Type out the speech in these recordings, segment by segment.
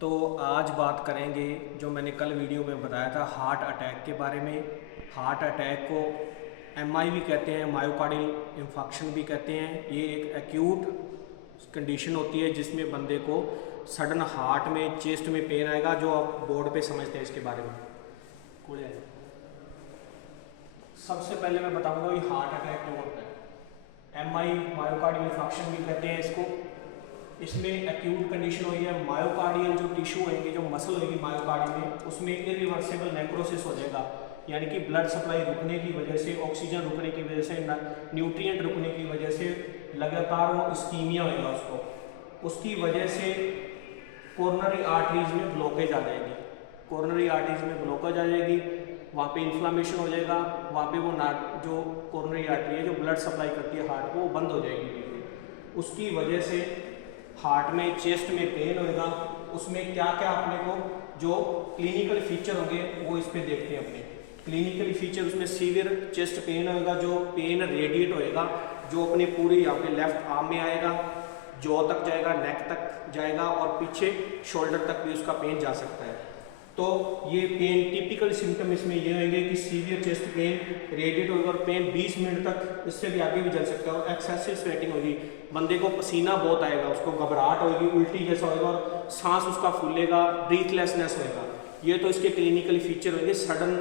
तो आज बात करेंगे जो मैंने कल वीडियो में बताया था हार्ट अटैक के बारे में। हार्ट अटैक को एमआई भी कहते हैं, मायोकार्डियल इंफाक्शन भी कहते हैं। ये एक एक्यूट कंडीशन होती है जिसमें बंदे को सडन हार्ट में, चेस्ट में पेन आएगा, जो आप बोर्ड पे समझते हैं इसके बारे में। सबसे पहले मैं बताऊंगा ये हार्ट अटैक क्यों होता है। एमआई मायोकार्डियल इंफाक्शन भी कहते हैं इसको। इसमें एक्यूट कंडीशन हुई है, मायोकार्डियल जो टिश्यू होंगे, जो मसल होगी मायोकार्डियल में, उसमें इरिवर्सिबल नेक्रोसिस हो जाएगा, यानी कि ब्लड सप्लाई रुकने की वजह से, ऑक्सीजन रुकने की वजह से, न्यूट्रिएंट रुकने की वजह से लगातार वो इस्कीमिया होगा उसकी वजह से कोरोनरी आर्टरीज में ब्लॉकेज आ जाएगी। कोरोनरी आर्टरीज में ब्लॉकेज आ जाएगी, वहाँ पे इन्फ्लामेशन हो जाएगा, वहाँ पे वो जो कोरोनरी आर्टरी है जो ब्लड सप्लाई करती है हार्ट को, वो बंद हो जाएगी। उसकी वजह से हार्ट में, चेस्ट में पेन होगा। उसमें क्या क्या अपने को जो क्लिनिकल फीचर होंगे वो इस पे देखते हैं। अपने क्लिनिकल फीचर उसमें सीवियर चेस्ट पेन होगा, जो पेन रेडिएट होएगा, जो अपने पूरे यहाँ पे लेफ्ट आर्म में आएगा, जॉ तक जाएगा, नेक तक जाएगा और पीछे शोल्डर तक भी उसका पेन जा सकता है। तो ये पेन टिपिकल सिम्टम इसमें ये होंगे कि सीवियर चेस्ट पेन, रेडिएट होगा और पेन 20 मिनट तक, इससे भी आगे भी चल सकता है। और एक्सेसिव स्वेटिंग होगी, बंदे को पसीना बहुत आएगा, उसको घबराहट होगी, उल्टी जैसा होगा और सांस उसका फूलेगा, ब्रीथलेसनेस होएगा। ये तो इसके क्लिनिकल फीचर होंगे। सडन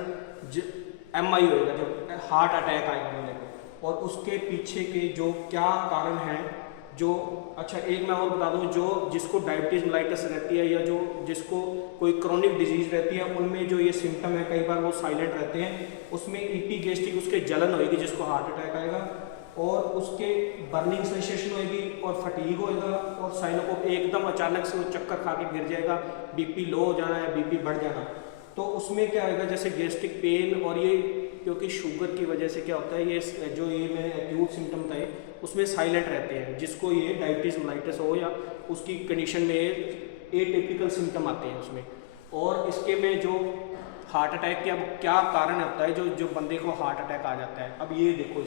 एमआई होएगा जब हार्ट अटैक आएगा बंदे को। और उसके पीछे के जो क्या कारण है, जो अच्छा एक मैं और बता दूं, जो जिसको डायबिटीज मेलाइटिस रहती है या जो जिसको कोई क्रोनिक डिजीज रहती है, उनमें जो ये सिम्टम है कई बार वो साइलेंट रहते हैं। उसमें ईपीगैस्ट्रिक उसके जलन होगी जिसको हार्ट अटैक आएगा, और उसके बर्निंग सेंसेशन होगी और फटीग होएगा, और साइनोकोप एकदम अचानक से वो चक्कर खा के गिर जाएगा, बीपी लो हो जाना या बीपी बढ़ जाना। तो उसमें क्या होगा, जैसे गैस्ट्रिक पेन, और ये क्योंकि शुगर की वजह से क्या होता है, ये जो ये मैंने एक्यूट सिम्टम बताए उसमें साइलेंट रहते हैं। जिसको ये डायबिटीज मेलाइटिस हो या उसकी कंडीशन में एटिपिकल सिम्टम आते हैं उसमें। और इसके में जो हार्ट अटैक के अब क्या कारण होता है, जो बंदे को हार्ट अटैक आ जाता है। अब ये देखो,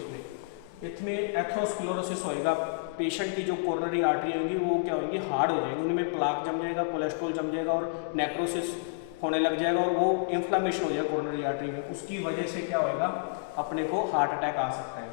इसमें एथेरोस्क्लेरोसिस होएगा, पेशेंट की जो कोरोनरी आर्टरी होगी वो क्या होगी, हार्ड हो जाएगी, उनमें प्लाक जम जाएगा, कोलेस्ट्रॉल जम जाएगा और नेक्रोसिस होने लग जाएगा, और वो इन्फ्लामेशन हो जाएगा कोरोनरी आर्टरी में। उसकी वजह से क्या होएगा, अपने को हार्ट अटैक आ सकता है।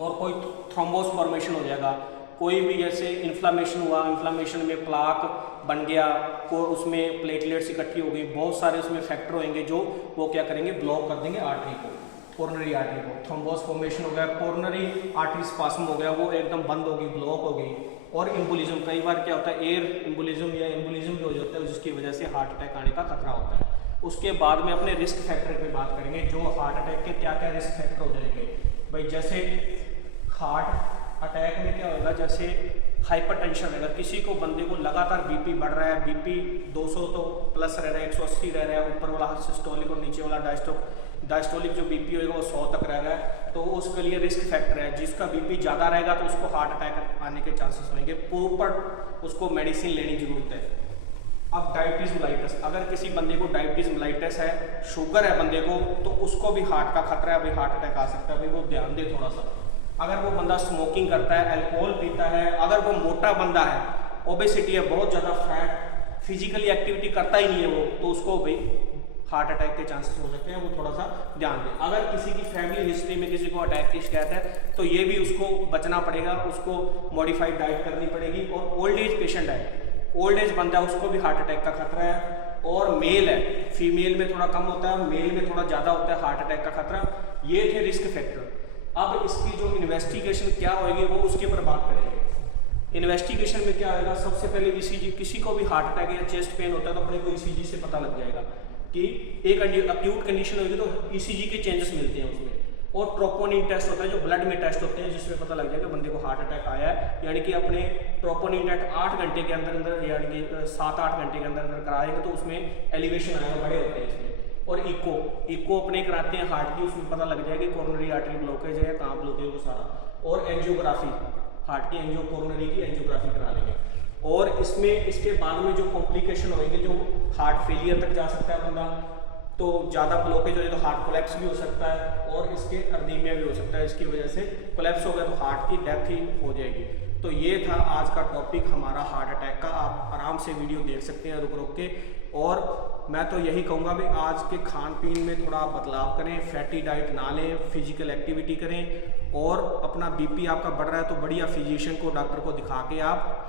और कोई थ्रोम्बोस फॉर्मेशन हो जाएगा, कोई भी जैसे इन्फ्लामेशन हुआ, इन्फ्लामेशन में प्लाक बन गया, को उसमें प्लेटलेट्स इकट्ठी हो गई, बहुत सारे उसमें फैक्टर होंगे जो वो क्या करेंगे, ब्लॉक कर देंगे आर्टरी को, कोरोनरी आर्टरी को। थ्रोम्बोस फॉर्मेशन हो गया, कोरोनरी आर्टरी स्पास्म हो गया, वो एकदम बंद होगी, ब्लॉक हो गई। और एम्बोलिज्म, कई बार क्या होता है, एयर एम्बोलिज्म या एम्बोलिज्म भी हो जाता है, जिसकी वजह से हार्ट अटैक आने का खतरा होता है। उसके बाद में अपने रिस्क फैक्टर पे बात करेंगे, जो हार्ट अटैक के क्या क्या रिस्क फैक्टर हो जाएंगे भाई। जैसे हार्ट अटैक में क्या होगा, जैसे हाइपरटेंशन, अगर किसी को बंदे को लगातार बीपी बढ़ रहा है, बीपी 200 तो प्लस रह रहा है, 180 रह रहा है, ऊपर वाला सिस्टोलिक और नीचे वाला डायस्टोलिक जो बीपी होगा वो 100 तक रह रहा है, तो उसके लिए रिस्क फैक्टर है। जिसका बीपी ज़्यादा रहेगा तो उसको हार्ट अटैक आने के चांसेस होंगे, प्रॉपर उसको मेडिसिन लेने की जरूरत है। अब डायबिटीज मेलाइटिस, अगर किसी बंदे को डायबिटीज मेलाइटिस है, शुगर है बंदे को, तो उसको भी हार्ट का खतरा है, भाई हार्ट अटैक आ सकता है, भाई वो ध्यान दे थोड़ा सा। अगर वो बंदा स्मोकिंग करता है, अल्कोहल पीता है, अगर वो मोटा बंदा है, ओबेसिटी है, बहुत ज़्यादा फैट, फिजिकली एक्टिविटी करता ही नहीं है वो, तो उसको भाई हार्ट अटैक के चांसेस हो सकते हैं, वो थोड़ा सा ध्यान दें। अगर किसी की फैमिली हिस्ट्री में किसी को अटैक की शिकायत है तो ये भी उसको बचना पड़ेगा, उसको मॉडिफाइड डाइट करनी पड़ेगी। और ओल्ड एज पेशेंट है, ओल्ड एज बंदा है, उसको भी हार्ट अटैक का खतरा है। और मेल है, फीमेल में थोड़ा कम होता है, मेल में थोड़ा ज़्यादा होता है हार्ट अटैक का खतरा। ये थे रिस्क फैक्टर। अब इसकी जो इन्वेस्टिगेशन क्या होगी वो उसके ऊपर बात करेंगे। इन्वेस्टिगेशन में क्या आएगा, सबसे पहले ईसीजी, किसी को भी हार्ट अटैक या चेस्ट पेन होता है तो अपने को ईसीजी से पता लग जाएगा कि एक एक्यूट कंडीशन होगी, तो ईसीजी के चेंजेस मिलते हैं उसमें। और ट्रोपोनिन टेस्ट होता है, जो ब्लड में टेस्ट होते हैं, जिसमें पता लग जाएगा बंदे को हार्ट अटैक आया है। यानी कि अपने ट्रोपोनिन टेस्ट 8 घंटे के अंदर यानी कि 7-8 घंटे के अंदर कराएंगे तो उसमें एलिवेशन आएगा, बड़े होते हैं इसमें। और इको अपने कराते हैं हार्ट की, उसमें पता लग जाएगा कोरोनरी आर्टरी ब्लॉकेज है, कहाँ ब्लॉकेज है वो सारा। और एंजियोग्राफी, हार्ट की कोरोनरी की एंजियोग्राफी करा लेंगे। और इसमें इसके बाद में जो कॉम्प्लिकेशन होंगे, जो हार्ट फेलियर तक जा सकता है बंदा, तो ज़्यादा ब्लॉकेज हो जाए तो हार्ट कोलैप्स भी हो सकता है, और इसके अर्दीमिया भी हो सकता है। इसकी वजह से कोलैप्स हो गया तो हार्ट की डेथ ही हो जाएगी। तो ये था आज का टॉपिक हमारा हार्ट अटैक का। आप आराम से वीडियो देख सकते हैं रुक रुक के। और मैं तो यही कहूँगा भी आज के खान पीन में थोड़ा बदलाव करें, फैटी डाइट ना लें, फिजिकल एक्टिविटी करें, और अपना बीपी आपका बढ़ रहा है तो बढ़िया फिजिशियन को, डॉक्टर को दिखा के आप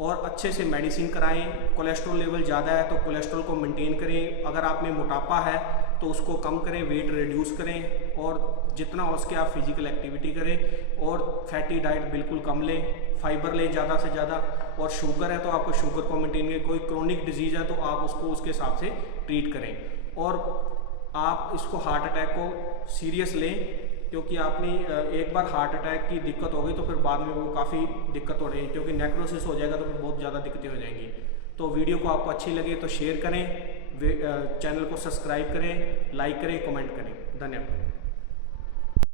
और अच्छे से मेडिसिन कराएं। कोलेस्ट्रॉल लेवल ज़्यादा है तो कोलेस्ट्रॉल को मेंटेन करें। अगर आप में मोटापा है तो उसको कम करें, वेट रिड्यूस करें, और जितना हो सके आप फिजिकल एक्टिविटी करें, और फैटी डाइट बिल्कुल कम लें, फाइबर लें ज़्यादा से ज़्यादा, और शुगर है तो आपको शुगर को मेंटेन करें। कोई क्रोनिक डिजीज़ है तो आप उसको उसके हिसाब से ट्रीट करें, और आप इसको हार्ट अटैक को सीरियस लें, क्योंकि आपने एक बार हार्ट अटैक की दिक्कत हो गई तो फिर बाद में वो काफ़ी दिक्कत हो रही है, क्योंकि नेक्रोसिस हो जाएगा तो फिर बहुत ज़्यादा दिक्कतें हो जाएंगी। तो वीडियो को आपको अच्छी लगे तो शेयर करें, चैनल को सब्सक्राइब करें, लाइक करें, कमेंट करें। धन्यवाद।